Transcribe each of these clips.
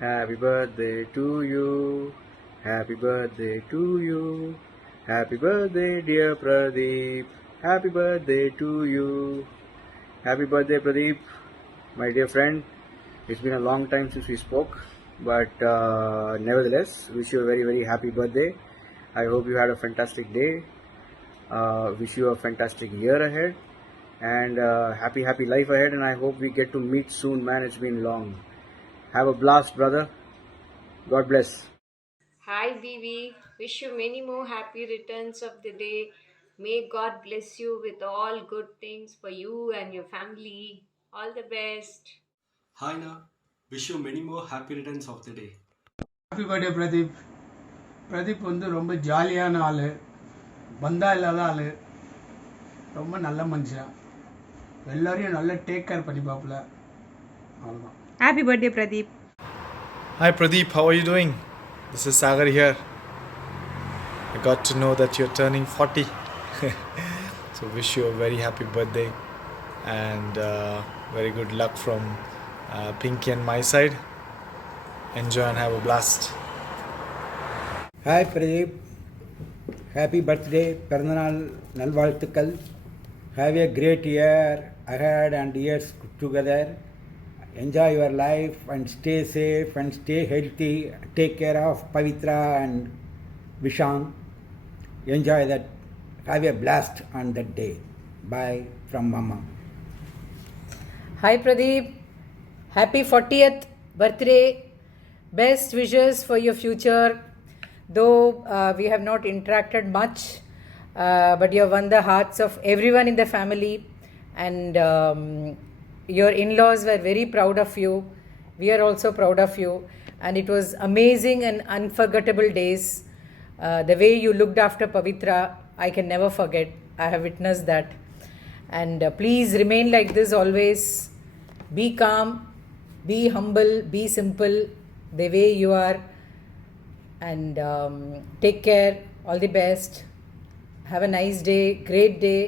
Happy birthday to you. Happy birthday to you. Happy birthday, dear Pradeep. Happy birthday to you. Happy birthday, Pradeep, my dear friend. It's been a long time since we spoke, but nevertheless, wish you a very, very happy birthday. I hope you had a fantastic day. Wish you a fantastic year ahead and happy, happy life ahead. And I hope we get to meet soon, man. It's been long. Have a blast, brother. God bless. Hi, Vivi. Wish you many more happy returns of the day. May God bless you with all good things for you and your family. All the best. ஹாய்ண்ணா, wish you many more happy returns of the day. Happy birthday Pradeep. Pradeep வந்து ரொம்ப ஜாலியான ஆள், பந்தா இல்லாத ஆள், ரொம்ப நல்ல மனுஷன். எல்லாரையும் நல்லா டேக் கேர் பண்ணி பார்ப்பல. அவ்வளோதான். Happy birthday, Pradeep. Hi Pradeep, how are you doing? This is Sagar here. I got to know that you're turning 40. So wish you a very happy birthday and very good luck from Pinky and my side. Enjoy and have a blast. Hi Pradeep, happy birthday, பிறந்தநாள் நல்வாழ்த்துக்கள். Have a great year ahead and years together. Enjoy your life and stay safe and stay healthy. Take care of Pavitra and Vishang. Enjoy that. Have a blast on that day. Bye from Mama. Hi Pradeep, happy 40th birthday. Best wishes for your future. Though we have not interacted much, but you have won the hearts of everyone in the family, and your in-laws were very proud of you. We are also proud of you, and it was amazing and unforgettable days. The way you looked after Pavitra, I can never forget. I have witnessed that. And please remain like this always. Be calm, be humble, be simple, the way you are, and take care. All the best. Have a nice day, great day,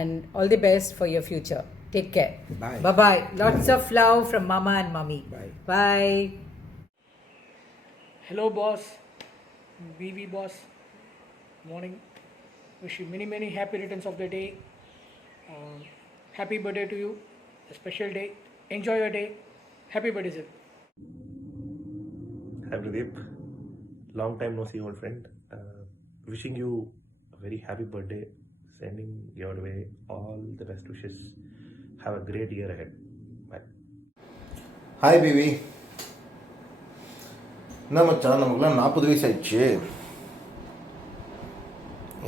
and all the best for your future. Take care. Bye. Bye bye. Lots of love from Mama and Mommy. Bye. Bye. Hello, boss. VV boss. Morning. Wish you many, many happy returns of the day. Happy birthday to you. A special day. Enjoy your day. Happy birthday, sir. Hi Pradeep, long time no see, old friend. Wishing you a very happy birthday. Sending your way all the best wishes. Have a great year ahead. Bye. Hi PV. என்ன மச்சான், நமக்குலாம் 40 வயசு ஆயிடுச்சு.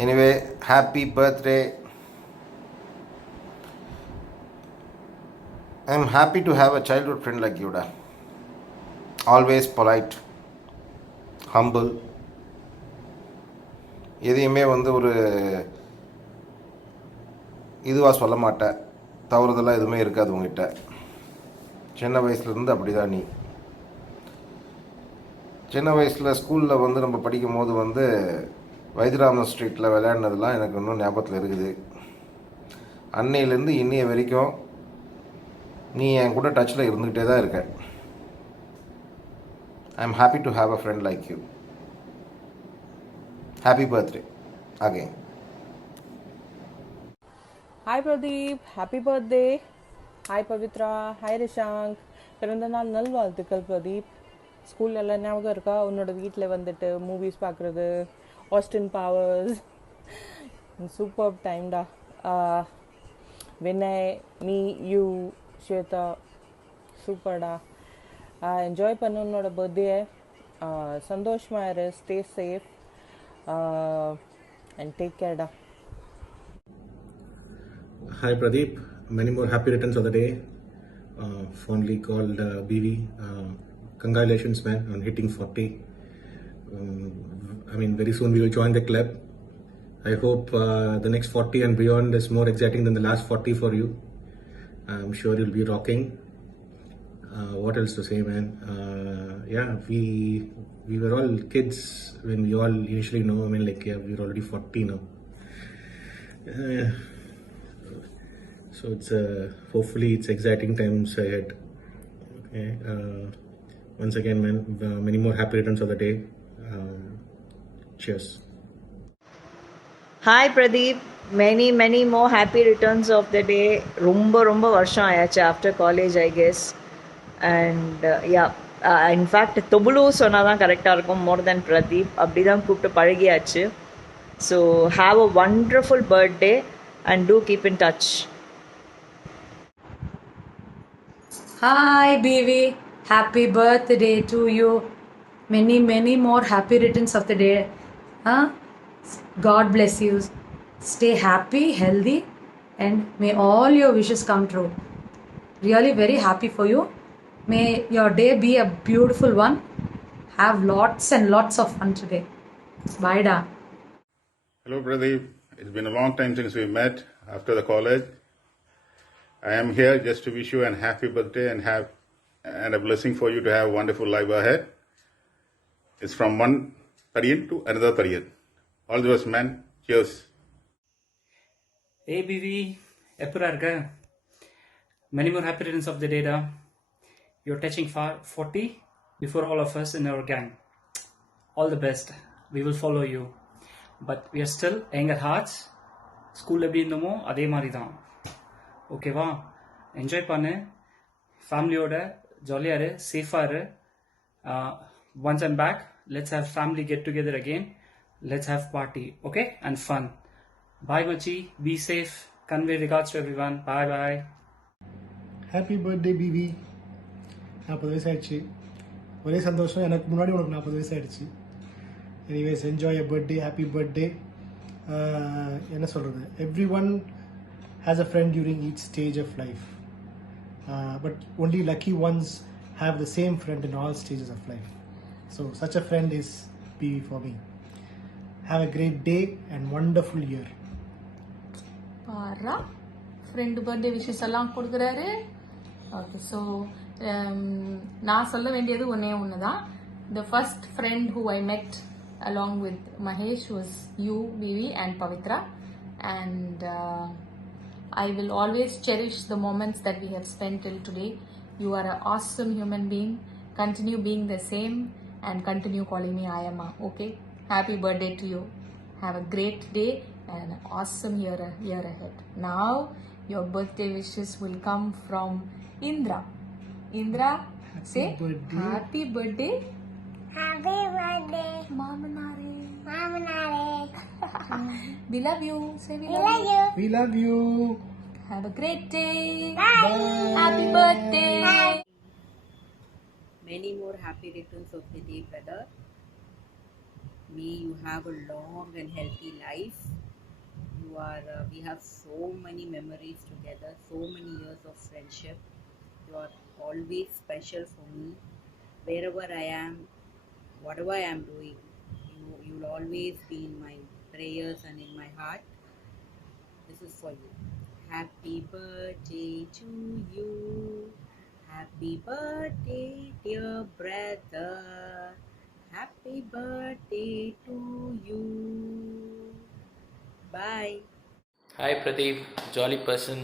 Anyway happy birthday. I am happy to have a childhood friend like யூடா. Always polite, humble, எதையுமே வந்து ஒரு இதுவாக சொல்ல மாட்டேன். தவறுதெல்லாம் எதுவுமே இருக்காது உங்ககிட்ட. சின்ன வயசுலேருந்து அப்படி தான் நீ. சின்ன வயசில் ஸ்கூலில் வந்து நம்ம படிக்கும் போது வந்து வைத்தியராமன் ஸ்ட்ரீட்டில் விளையாடினதுலாம் எனக்கு இன்னும் ஞாபகத்தில் இருக்குது. அன்னையிலேருந்து இன்னைய வரைக்கும் நீ என் கூட டச்சில் இருந்துக்கிட்டே தான் இருக்க. ஐ am happy to have a friend like you. Happy birthday again. Hi Pradeep, happy birthday. Hi Pavitra, hi Rishank. பிறந்தநாள் நல்வாழ்த்துக்கள் பிரதீப். ஸ்கூல்ல எல்லாம் ஞாபகம் இருக்கா? உன்னோட வீட்டில் வந்துட்டு மூவிஸ் பார்க்குறது, ஆஸ்டின் பவர்ஸ், சூப்பர் டைம்டா. வினய், மீ, யூ, ஸ்வேதா, சூப்பர்டா. என்ஜாய் பண்ண உன்னோட பர்த்டே. சந்தோஷமாக இரு, ஸ்டே சேஃப் அண்ட் டேக் கேர்டா. Hi Pradeep, many more happy returns of the day. Fondly called BV. Congratulations, man, on hitting 40. I mean, very soon we will join the club. I hope the next 40 and beyond is more exciting than the last 40 for you. I'm sure you'll be rocking. What else to say, man? Yeah, we were all kids when we all initially know. I mean, like, yeah, we're already 40 now. So it's hopefully it's exciting times ahead. Okay, once again, man, many more happy returns of the day. Cheers. Hi Pradeep many more happy returns of the day. ரொம்ப வருஷம் ஆயாச்சு after college I guess. And ya in fact தொபுலு சொன்னால் தான் கரெக்டாக இருக்கும், மோர் தென் பிரதீப். அப்படி தான் கூப்பிட்டு பழகியாச்சு. So have a wonderful birthday and do keep in touch. Hi, BV. Happy birthday to you. Many more happy returns of the day. Huh? God bless you. Stay happy, healthy, and may all your wishes come true. Really very happy for you. May your day be a beautiful one. Have lots and lots of fun today. Bye, da. Hello, Pradeep. It's been a long time since we met after the college. I am here just to wish you a happy birthday and a blessing for you to have a wonderful life ahead. It's from one Tariyan to another Tariyan. All the best, man. Cheers. Hey BV, எப்படா இருக்க? Many more happy returns of the day, da. You're touching 40 before all of us in our gang. All the best. We will follow you. But we are still young at hearts. School எப்படி இருந்தோமோ அதே மாதிரி தான். ஓகேவா? Enjoy பண்ணு, ஃபேமிலியோட ஜாலியாக இரு, சேஃபாக இரு. Once I'm back, let's have family get together again. Let's have party, okay? And fun. Bye, Machi. Be safe. Convey regards to everyone. Bye. Happy birthday BB. 40 வயசு ஆயிடுச்சு. ஒரே சந்தோஷம், எனக்கு முன்னாடி உனக்கு 40 வயசு ஆயிடுச்சு. எனிவேஸ் என்ஜாய் எ பர்த்டே, ஹாப்பி பர்த்டே. என்ன சொல்கிறது, every one has a friend during each stage of life, but only lucky ones have the same friend in all stages of life. So such a friend is PV for me. Have a great day and wonderful year. Para friend birthday wishes எல்லாம் கொடுக்குறாரு. Okay, so நான் சொல்ல வேண்டியது ஒன்று தான். The first friend who I met along with Mahesh was you, Vivi, and Pavitra, and I will always cherish the moments that we have spent till today. You are an awesome human being. Continue being the same and continue calling me Ayama. Okay? Happy birthday to you. Have a great day and an awesome year ahead. Now, your birthday wishes will come from Indra. Indra, say happy birthday. Happy birthday. Mamanare. Mamanare. We love you. Say we We love love you. you. We love you. Have a great day. Bye. Happy birthday. Bye. Many more happy returns of the day, brother. May you have a long and healthy life. We have so many memories together, so many years of friendship. You are always special for me. Wherever I am, whatever I am doing, you will always be in my prayers and in my heart. This is for you. Happy birthday to you. Happy birthday, dear brother. Happy birthday to you. Bye. Hi Pradeep, jolly person.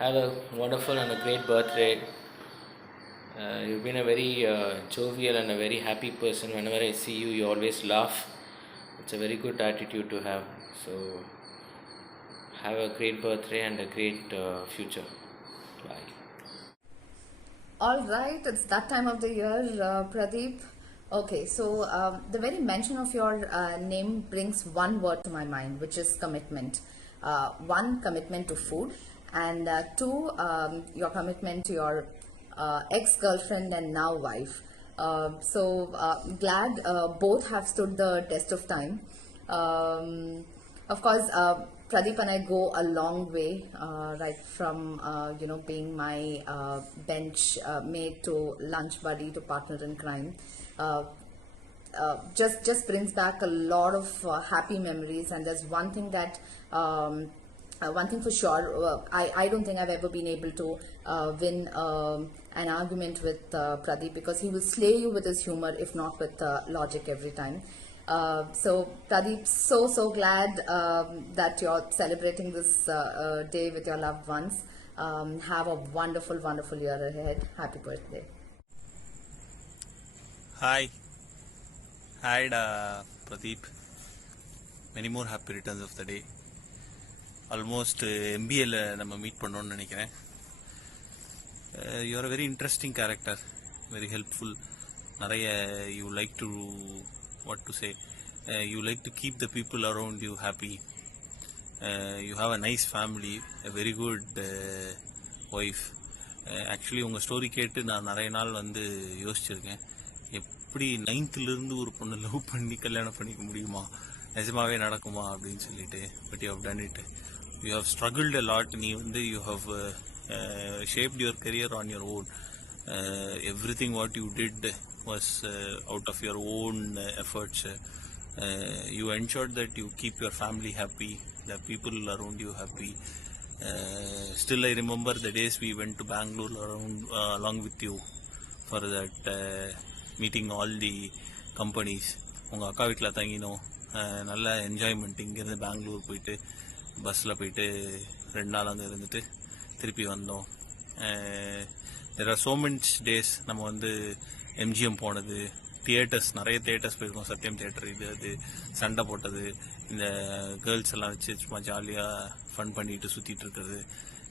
Have a wonderful and a great birthday. You've been a very jovial and a very happy person. Whenever I see you, you always laugh. It's a very good attitude to have. So, have a great birthday and a great future. Bye. All right, it's that time of the year, Pradeep. Okay, so the very mention of your name brings one word to my mind, which is commitment. One, commitment to food, and two, your commitment to your ex-girlfriend and now wife. So glad both have stood the test of time. Of course, Pradeep and I go a long way, right from being my bench mate to lunch buddy to partner in crime. Just brings back a lot of happy memories, and there's one thing that one thing for sure, I don't think I've ever been able to win an argument with Pradeep, because he will slay you with his humor, if not with logic every time. So Pradeep, so glad that you're celebrating this day with your loved ones. Have a wonderful year ahead. Happy birthday. Hi. Hi, Pradeep. Many more happy returns of the day. Almost MBAல நம்ம meet பண்ணோம்னு நினைக்கிறேன். You are a very interesting character, very helpful. நிறைய you like to, what to say, you like to keep the people around you happy. You have a nice family, a very good wife. Actually உங்கள் story கேட்டு நான் நிறைய நாள் வந்து யோசிச்சிருக்கேன், எப்படி 9th ஒரு பொண்ணு லவ் பண்ணி கல்யாணம் பண்ணிக்க முடியுமா, நிஜமாவே நடக்குமா அப்படின்னு சொல்லிட்டு. But you have done it. You have struggled a lot. நீ வந்து you have shaped your career on your own. Everything what you did was out of your own efforts. You ensured that you keep your family happy, the people around you happy. Still I remember the days we went to Bangalore along with you for that meeting all the companies. உங்கள் அக்கா வீட்டில் தங்கினோம், நல்ல enjoyment. இங்கேருந்து பெங்களூர் போயிட்டு பஸ்ஸில் போயிட்டு 2 நாள் அங்கே இருந்துட்டு திருப்பி வந்தோம். there are so many days நம்ம வந்து எம்ஜிஎம் போனது, தியேட்டர்ஸ், நிறைய தியேட்டர்ஸ் போயிருக்கோம். சத்யம் தியேட்டர், இது அது சண்டை போட்டது, இந்த கேர்ள்ஸ் எல்லாம் வச்சு சும்மா ஜாலியாக ஃபன் பண்ணிட்டு சுற்றிட்டு இருக்கிறது,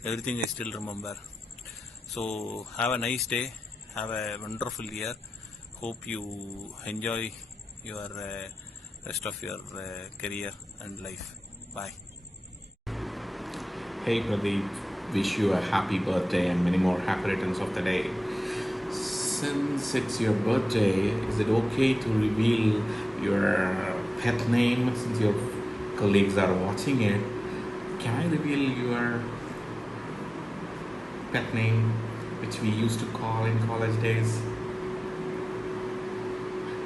every thing I still remember. So have a nice day, have a wonderful year. hope you enjoy your rest of your career and life. Bye. Hey Pradeep, wish you a happy birthday and many more happy returns of the day. Since it's your birthday, is it okay to reveal your pet name since your colleagues are watching it? Can I reveal your pet name which we used to call in college days?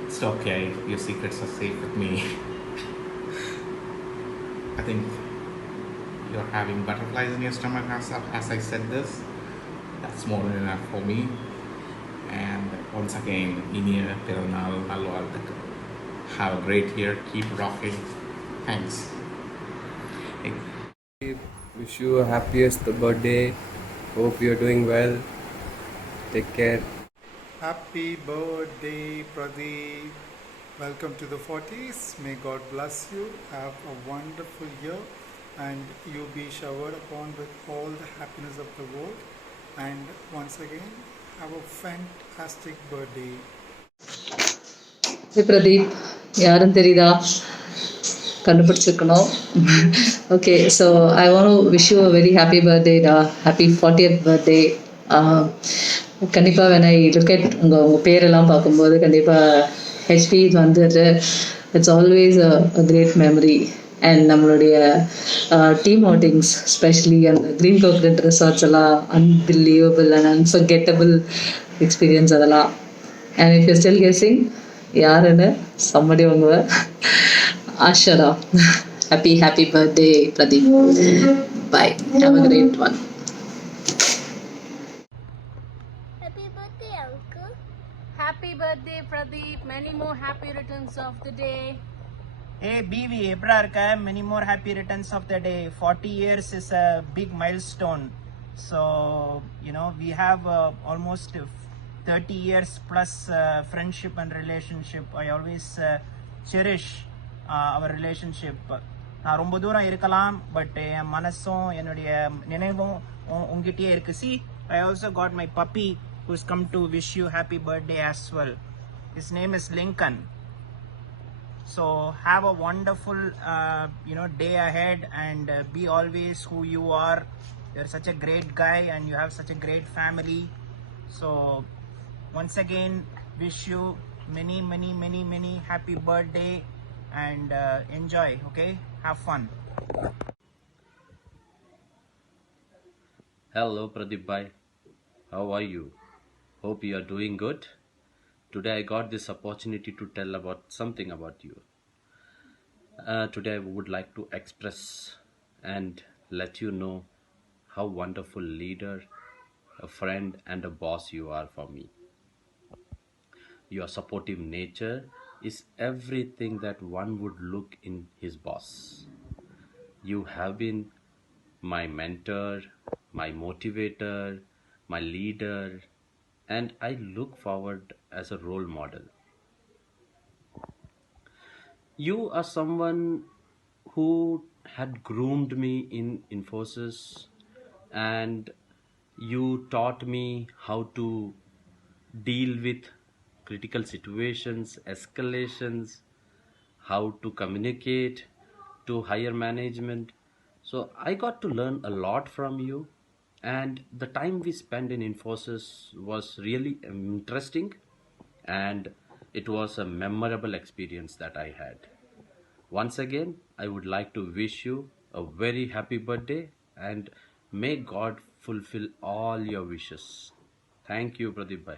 It's okay, your secrets are safe with me. I think you're having butterflies in your stomach as I said this. That's more than enough for me. And once again, Inia Piranal Nalwaltakal. Have a great year, keep rocking. Thanks. Wish you a happiest birthday. Hope you're doing well. Take care. Happy birthday, Pradeep. Welcome to the 40s. May God bless you. Have a wonderful year and you be showered upon with all the happiness of the world. And once again, have a fantastic birthday. Hey Pradeep, யாரும் தெரியுதா? கண்டுபிடிச்சிருக்கணும். Okay, so I want to wish you a very happy birthday, happy 40th birthday. கண்டிப்பாக when I look at உங்கள் பேரெல்லாம் பார்க்கும்போது கண்டிப்பாக HP இது வந்துட்டு it's always a great memory. And நம்மளுடைய டீம் அவுட்டிங்ஸ் ஸ்பெஷலி அந்த க்ரீன் கோகனட் ரிசார்ட்ஸ் எல்லாம் அன்பிலீவபிள் அண்ட் அன்ஃபர்கெட்டபிள் எக்ஸ்பீரியன்ஸ் அதெல்லாம். And if you still guessing யாருன்னு சம்மடி வாங்குவ Ashara. Happy birthday Pradeep. Bye, have a great one. Happy birthday, Pradeep. Many more happy returns of the day. Hey BV, எப்படா இருக்க? Many more happy returns of the day. 40 years is a big milestone. So, you know, we have almost 30 years plus friendship and relationship. I always cherish our relationship. நான் ரொம்ப தூரம் இருக்கலாம், but என் மனசும் என்னுடைய நினைவும் உங்ககிட்டயே இருக்கு. See, I also got my puppy who's come to wish you happy birthday as well. His name is Lincoln. So have a wonderful day ahead and be always who you are. You're such a great guy and you have such a great family. So once again, wish you many happy birthday and enjoy. Okay, have fun. Hello Pradeep bhai, how are you? Hope you are doing good. Today I got this opportunity to tell about something about you. Today I would like to express and let you know how wonderful leader, a friend and a boss you are for me. Your supportive nature is everything that one would look in his boss. You have been my mentor, my motivator, my leader, and I look forward as a role model. You are someone who had groomed me in Infosys, and you taught me how to deal with critical situations, escalations, how to communicate to higher management. So I got to learn a lot from you, and the time we spent in Infosys was really interesting, and it was a memorable experience that I had. Once again, I would like to wish you a very happy birthday, and may God fulfill all your wishes. Thank you, Pradeep Bhai.